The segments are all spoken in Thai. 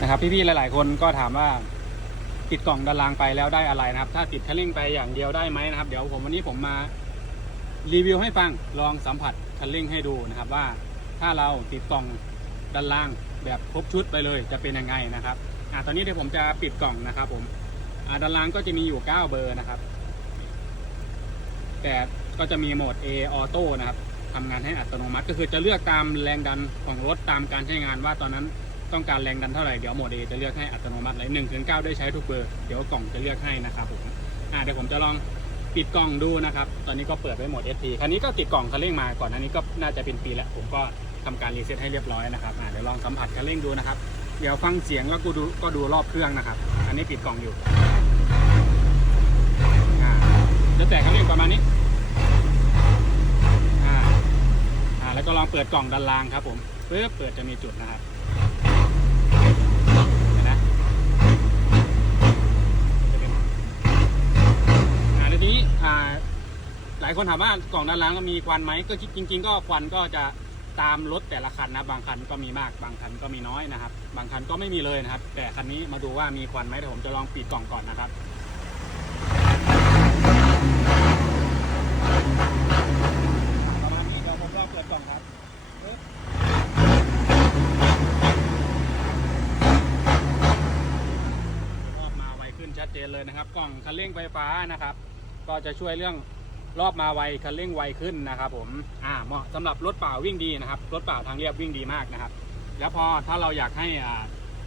นะครับพี่ๆหลายๆ คนก็ถามว่าติดกล่องดันรางไปแล้วได้อะไรนะครับ ถ้าติดคันเร่งไปอย่างเดียวได้ไหมนะครับ เดี๋ยวผมวันนี้ผมมารีวิวให้ฟังลองสัมผัสคันเร่งให้ดูนะครับว่าถ้าเราติดกล่องดันรางแบบครบชุดไปเลยจะเป็นยังไงนะครับอ่าตอนนี้เดี๋ยวผมจะปิดกล่องนะครับ ผมอ่าดันรางก็จะมีอยู่ 9 เบอร์นะครับ แต่ก็จะมีโหมด A Auto นะครับทำงานให้อัตโนมัติก็คือจะเลือกตามแรงดันของรถตามการใช้งานว่าตอนนั้น ต้องการแรงดันเท่าไหร่เดี๋ยวโหมด A จะเลือกให้อัตโนมัติเลยหนึ่งถึงเก้าได้ใช้ทุกเบอร์เดี๋ยวกล่องจะเลือกให้นะครับผมอ่าเดี๋ยวผมจะลองปิดกล่องดูนะครับ ตอนนี้ก็เปิดไว้โหมด SP คันนี้ก็ติดกล่องคันเร่งมาก่อนอันนี้ก็น่าจะเป็นปีแล้วผมก็ทำการรีเซ็ตให้เรียบร้อยนะครับอ่าเดี๋ยวลองสัมผัสคันเร่งดูนะครับ เดี๋ยวฟังเสียงแล้วก็ดูก็ดูรอบเครื่องนะครับ อันนี้ปิดกล่องอยู่อ่าจะแตกคันเร่งประมาณนี้อ่าอ่าแล้วก็ลองเปิดกล่องด้านล่างครับผมปึ๊บเปิดจะมีจุดนะครับเห็นนะจะเป็นอ่าแล้วทีนี้ อ่า หลายคนถามว่ากล่องด้านล่างก็มีควันไหมก็จริง ๆ ก็ควันก็จะตามรถแต่ละคันนะบางคันก็มีมากบางคันก็มีน้อยนะครับ บางคันก็ไม่มีเลยนะครับ แต่คันนี้มาดูว่ามีควันไหมเดี๋ยวผมจะลองปิดกล่องก่อนนะครับประมาณนี้เดี๋ยวผมก็เปิดกล่องครับรอบมาไวขึ้นชัดเจนเลยนะครับ กล่องคันเร่งไฟฟ้านะครับ ก็จะช่วยเรื่อง รอบมาไวคันเร่งไวขึ้นนะครับผมอ่าเหมาะสำหรับรถเปล่าวิ่งดีนะครับรถเปล่าทางเรียบวิ่งดีมากนะครับ แล้วพอถ้าเราอยากให้อ่า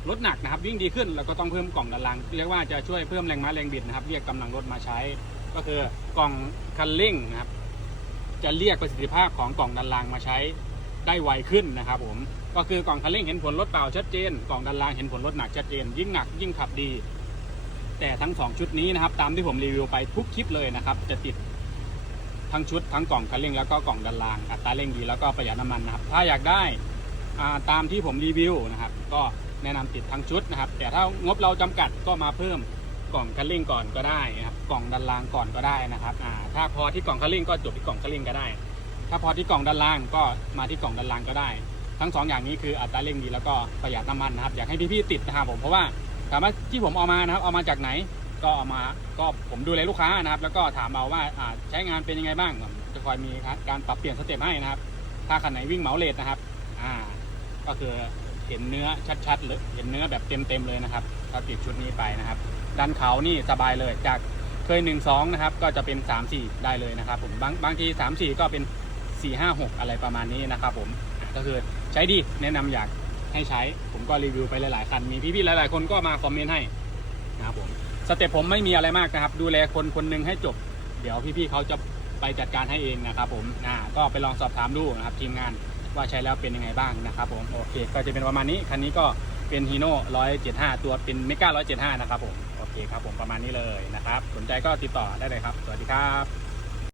รถหนักนะครับวิ่งดีขึ้นเราก็ต้องเพิ่มกล่องดันลังเรียกว่าจะช่วยเพิ่มแรงม้าแรงบิดนะครับเรียกกำลังรถมาใช้ ก็คือกล่องคันเร่งนะครับจะเรียกประสิทธิภาพของกล่องดันรางมาใช้ได้ไวขึ้นนะครับผมก็คือกล่องคันเร่งเห็นผลรถเปล่าชัดเจน กล่องดันรางเห็นผลรถหนักชัดเจน ยิ่งหนักยิ่งขับดี แต่ทั้งสองชุดนี้นะครับตามที่ผมรีวิวไปทุกคลิปเลยนะครับจะติด ทั้งชุดทั้งกล่องคันเร่งแล้วก็กล่องดันรางอัตราเร่งดีแล้วก็ประหยัดน้ำมันนะครับ ถ้าอยากได้ตามที่ผมรีวิวนะครับ ก็แนะนำติดทั้งชุดนะครับ แต่ถ้างบเราจำกัดก็มาเพิ่มกล่องคันเร่งก่อนก็ได้นะครับ กล่องดันรางก่อนก็ได้นะครับถ้าพอที่กล่องคันเร่งก็จบที่กล่องคันเร่งก็ได้ ถ้าพอที่กล่องดันรางก็มาที่กล่องดันรางก็ได้ ทั้งสองอย่างนี้คืออัตราเร่งดีแล้วก็ประหยัดน้ำมันนะครับ อยากให้พี่ๆติดนะครับผมเพราะว่าถามว่าที่ผมเอามานะครับเอามาจากไหน ก็เอามาก็ผมดูแลลูกค้านะครับ แล้วก็ถามเอาว่าอ่าใช้งานเป็นยังไงบ้างจะคอยมีการปรับเปลี่ยนสเต็ปให้นะครับ ถ้าคันไหนวิ่งเหมาเลทนะครับ อ่า ก็คือเห็นเนื้อชัดๆเลยเห็นเนื้อแบบเต็มๆเลยนะครับถ้าติดชุดนี้ไปนะครับ ดันเขานี่สบายเลยจากเคย 1 2 นะครับ ก็จะเป็น 3 4 ได้เลยนะครับ ผมบางบางที3 4 ก็เป็น 4 5 6 อะไรประมาณนี้นะครับผมก็คือใช้ดีแนะนำอยากให้ใช้ ผมก็รีวิวไปหลายๆคัน มีพี่ๆหลายๆคนก็มาคอมเมนต์ให้นะครับผม สเต็ปผมไม่มีอะไรมากนะครับ ดูแลคนคนหนึงให้จบ เดี๋ยวพี่ๆเขาจะไปจัดการให้เองนะครับผมอ่าก็ไปลองสอบถามดูนะครับ ทีมงานว่าใช้แล้วเป็นยังไงบ้างนะครับผมโอเค ก็จะเป็นประมาณนี้คันนี้ก็เป็นฮีโน่175 ตัวเป็นเมก้า175 นะครับผมโอเคครับผมประมาณนี้เลยนะครับ สนใจก็ติดต่อได้เลยครับ สวัสดีครับ